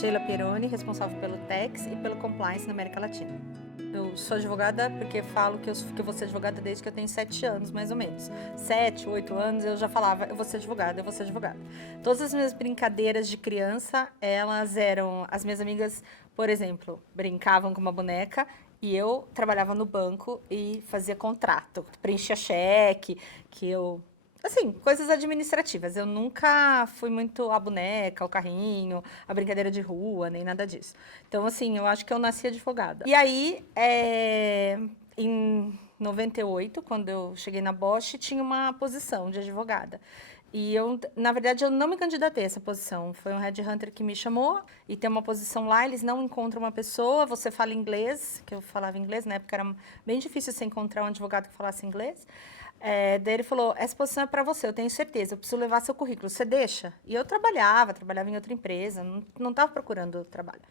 Sheila Pieroni, responsável pelo Tax e pelo Compliance na América Latina. Eu sou advogada porque falo que eu vou ser advogada desde que eu tenho 7 anos, mais ou menos. 7, 8 anos, eu já falava, eu vou ser advogada, eu vou ser advogada. Todas as minhas brincadeiras de criança, elas eram... As minhas amigas, por exemplo, brincavam com uma boneca e eu trabalhava no banco e fazia contrato, preenchia cheque, que eu... Assim, coisas administrativas. Eu nunca fui muito a boneca, o carrinho, a brincadeira de rua, nem nada disso. Então, assim, eu acho que eu nasci advogada. E aí, em 98, quando eu cheguei na Bosch, tinha uma posição de advogada. E eu, na verdade, eu não me candidatei a essa posição. Foi um headhunter que me chamou e tem uma posição lá, eles não encontram uma pessoa, você fala inglês, que eu falava inglês, na época era bem difícil você encontrar um advogado que falasse inglês. Daí ele falou, essa posição é para você, eu tenho certeza, eu preciso levar seu currículo, você deixa? E eu trabalhava em outra empresa, não estava procurando trabalho.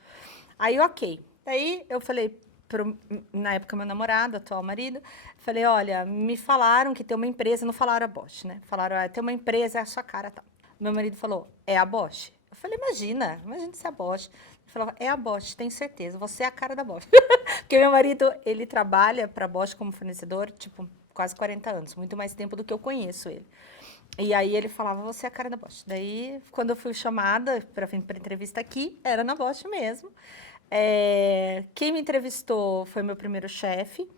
Aí, ok. Daí eu falei, na época meu namorado, atual marido, falei, olha, me falaram que tem uma empresa, não falaram a Bosch, né? Falaram, tem uma empresa, é a sua cara, tal. Meu marido falou, é a Bosch? Eu falei, imagina se é a Bosch. Ele falou, é a Bosch, tenho certeza, você é a cara da Bosch. Porque meu marido, ele trabalha para a Bosch como fornecedor, tipo, quase 40 anos, muito mais tempo do que eu conheço ele. E aí ele falava, você é a cara da Bosch. Daí, quando eu fui chamada para vir para entrevista aqui, era na Bosch mesmo. Quem me entrevistou foi meu primeiro chefe,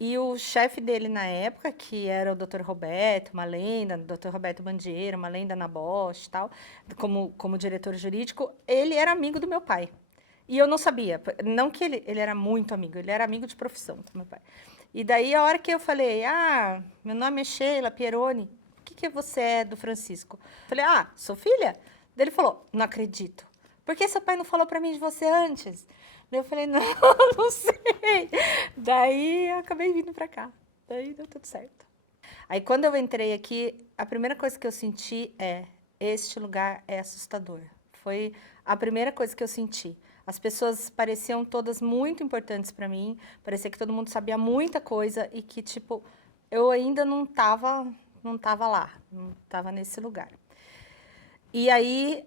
e o chefe dele na época, que era o Dr. Roberto, uma lenda, Dr. Roberto Bandiero, uma lenda na Bosch e tal, como diretor jurídico, ele era amigo do meu pai. E eu não sabia, não que ele era muito amigo, ele era amigo de profissão do meu pai. E daí, a hora que eu falei, meu nome é Sheila Pieroni, o que você é do Francisco? Eu falei, sou filha? Daí ele falou, não acredito. Por que seu pai não falou pra mim de você antes? Daí eu falei, não, não sei. Daí eu acabei vindo pra cá. Daí deu tudo certo. Aí quando eu entrei aqui, a primeira coisa que eu senti este lugar é assustador. Foi a primeira coisa que eu senti. As pessoas pareciam todas muito importantes para mim, parecia que todo mundo sabia muita coisa e que, tipo, eu ainda não tava lá, não tava nesse lugar. E aí,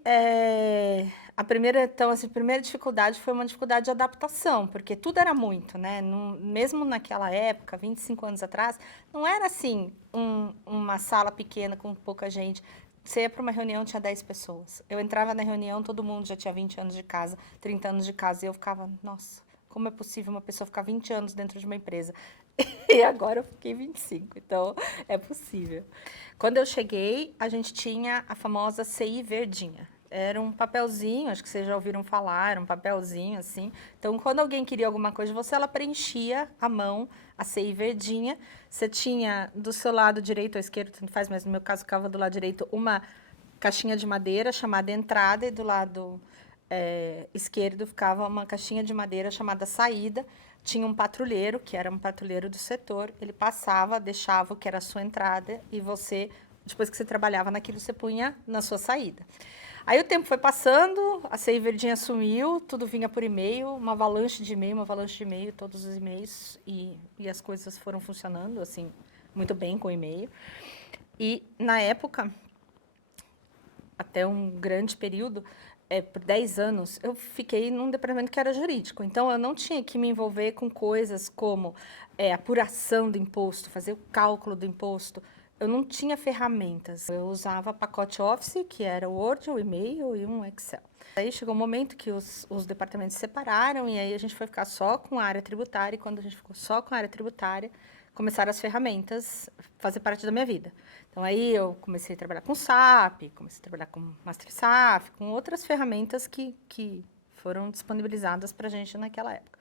a primeira dificuldade foi uma dificuldade de adaptação, porque tudo era muito, né? Mesmo naquela época, 25 anos atrás, não era assim, uma sala pequena com pouca gente. Você ia para uma reunião, tinha 10 pessoas. Eu entrava na reunião, todo mundo já tinha 20 anos de casa, 30 anos de casa, e eu ficava, nossa, como é possível uma pessoa ficar 20 anos dentro de uma empresa? E agora eu fiquei 25, então é possível. Quando eu cheguei, a gente tinha a famosa CI verdinha. Era um papelzinho, acho que vocês já ouviram falar, era um papelzinho assim. Então, quando alguém queria alguma coisa de você, ela preenchia à mão a CI verdinha. Você tinha do seu lado direito ou esquerdo, tanto faz, mas no meu caso ficava do lado direito uma caixinha de madeira chamada entrada e do lado esquerdo ficava uma caixinha de madeira chamada saída. Tinha um patrulheiro, que era um patrulheiro do setor, ele passava, deixava o que era a sua entrada e você, depois que você trabalhava naquilo, você punha na sua saída. Aí o tempo foi passando, a CI verdinha sumiu, tudo vinha por e-mail, uma avalanche de e-mail, todos os e-mails, e as coisas foram funcionando, assim, muito bem com o e-mail. E, na época, até um grande período, por 10 anos, eu fiquei num departamento que era jurídico. Então, eu não tinha que me envolver com coisas como apuração do imposto, fazer o cálculo do imposto. Eu não tinha ferramentas. Eu usava pacote Office, que era o Word, o e-mail e um Excel. Aí chegou um momento que os departamentos se separaram e aí a gente foi ficar só com a área tributária. E quando a gente ficou só com a área tributária, começaram as ferramentas fazer parte da minha vida. Então, aí eu comecei a trabalhar com SAP, comecei a trabalhar com Master SAP, com outras ferramentas que foram disponibilizadas para a gente naquela época.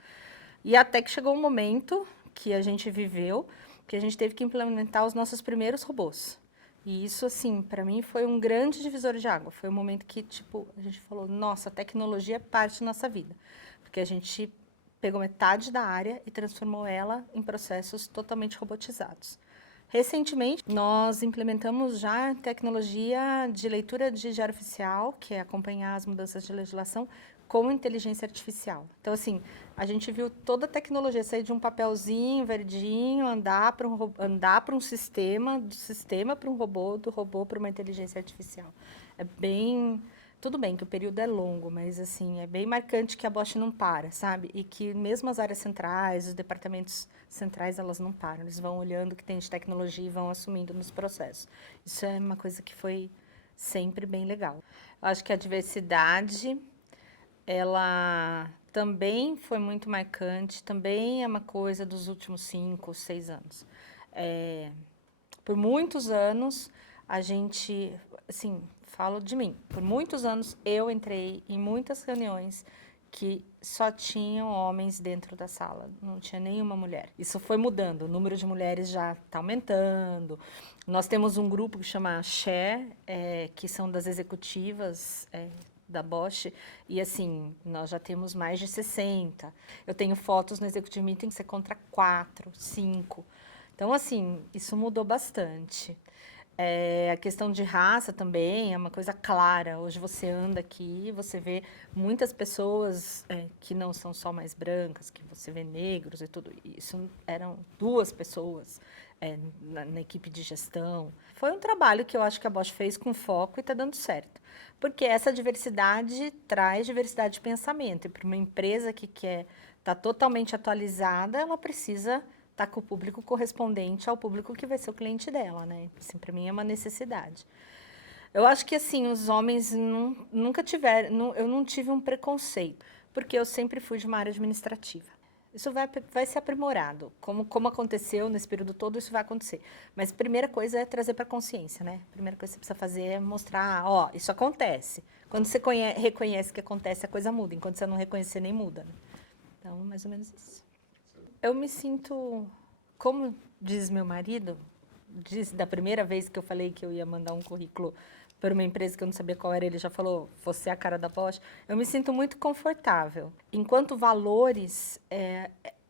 E até que chegou um momento que a gente viveu, que a gente teve que implementar os nossos primeiros robôs. E isso, assim, para mim foi um grande divisor de água. Foi um momento que, tipo, a gente falou, nossa, a tecnologia é parte da nossa vida. Porque a gente pegou metade da área e transformou ela em processos totalmente robotizados. Recentemente, nós implementamos já tecnologia de leitura de diário oficial, que é acompanhar as mudanças de legislação, com inteligência artificial. Então, assim, a gente viu toda a tecnologia sair de um papelzinho verdinho, andar para um sistema, do sistema para um robô, do robô para uma inteligência artificial. É bem Tudo bem que o período é longo, mas assim, é bem marcante que a Bosch não para, sabe? E que mesmo as áreas centrais, os departamentos centrais, elas não param. Eles vão olhando o que tem de tecnologia e vão assumindo nos processos. Isso é uma coisa que foi sempre bem legal. Eu acho que a diversidade, ela também foi muito marcante, também é uma coisa dos últimos 5, 6 anos. Por muitos anos, a gente, assim, falo de mim, por muitos anos eu entrei em muitas reuniões que só tinham homens dentro da sala, não tinha nenhuma mulher. Isso foi mudando, o número de mulheres já está aumentando. Nós temos um grupo que chama Share, que são das executivas da Bosch, e assim, nós já temos mais de 60. Eu tenho fotos no Executive Meeting que você encontra 4, 5. Então, assim, isso mudou bastante. A questão de raça também é uma coisa clara. Hoje você anda aqui, você vê muitas pessoas que não são só mais brancas, que você vê negros e tudo isso. Eram 2 pessoas na equipe de gestão. Foi um trabalho que eu acho que a Bosch fez com foco e está dando certo. Porque essa diversidade traz diversidade de pensamento. E para uma empresa que quer estar totalmente atualizada, ela precisa tá com o público correspondente ao público que vai ser o cliente dela, né? Assim, para mim é uma necessidade. Eu acho que assim, os homens nunca tiveram, eu não tive um preconceito, porque eu sempre fui de uma área administrativa. Isso vai ser aprimorado. Como aconteceu nesse período todo, isso vai acontecer. Mas a primeira coisa é trazer para a consciência, né? A primeira coisa que você precisa fazer é mostrar, ó, isso acontece. Quando você reconhece que acontece, a coisa muda. Enquanto você não reconhecer, nem muda. Né? Então, mais ou menos isso. Eu me sinto, como diz meu marido, da primeira vez que eu falei que eu ia mandar um currículo para uma empresa que eu não sabia qual era, ele já falou, você é a cara da Bosch. Eu me sinto muito confortável. Enquanto valores,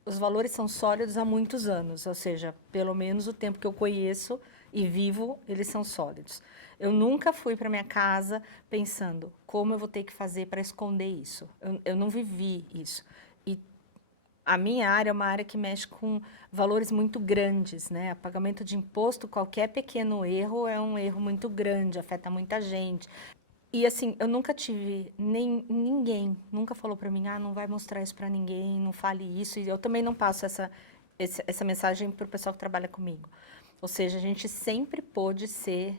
os valores são sólidos há muitos anos, ou seja, pelo menos o tempo que eu conheço e vivo, eles são sólidos. Eu nunca fui para minha casa pensando como eu vou ter que fazer para esconder isso. Eu não vivi isso. A minha área é uma área que mexe com valores muito grandes, né? Pagamento de imposto, qualquer pequeno erro é um erro muito grande, afeta muita gente. E assim, eu nunca tive ninguém, nunca falou para mim, não vai mostrar isso para ninguém, não fale isso. E eu também não passo essa mensagem para o pessoal que trabalha comigo. Ou seja, a gente sempre pôde ser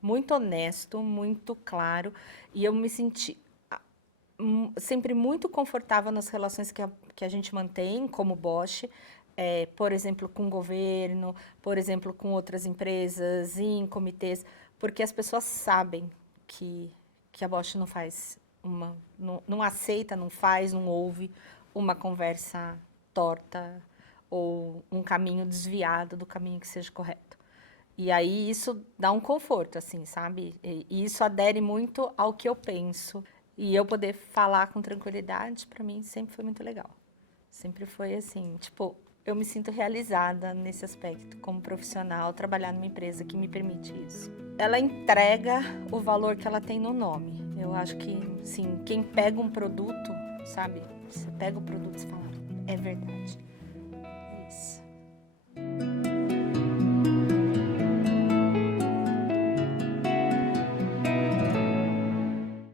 muito honesto, muito claro, e eu me senti sempre muito confortável nas relações que a gente mantém como Bosch, por exemplo, com o governo, por exemplo, com outras empresas, em comitês, porque as pessoas sabem que a Bosch não faz não aceita, não faz, não ouve uma conversa torta ou um caminho desviado do caminho que seja correto. E aí isso dá um conforto, assim, sabe? E isso adere muito ao que eu penso. E eu poder falar com tranquilidade, para mim, sempre foi muito legal. Sempre foi assim, tipo, eu me sinto realizada nesse aspecto, como profissional, trabalhar numa empresa que me permite isso. Ela entrega o valor que ela tem no nome. Eu acho que, assim, quem pega um produto, sabe? Você pega o produto e fala, é verdade. É isso.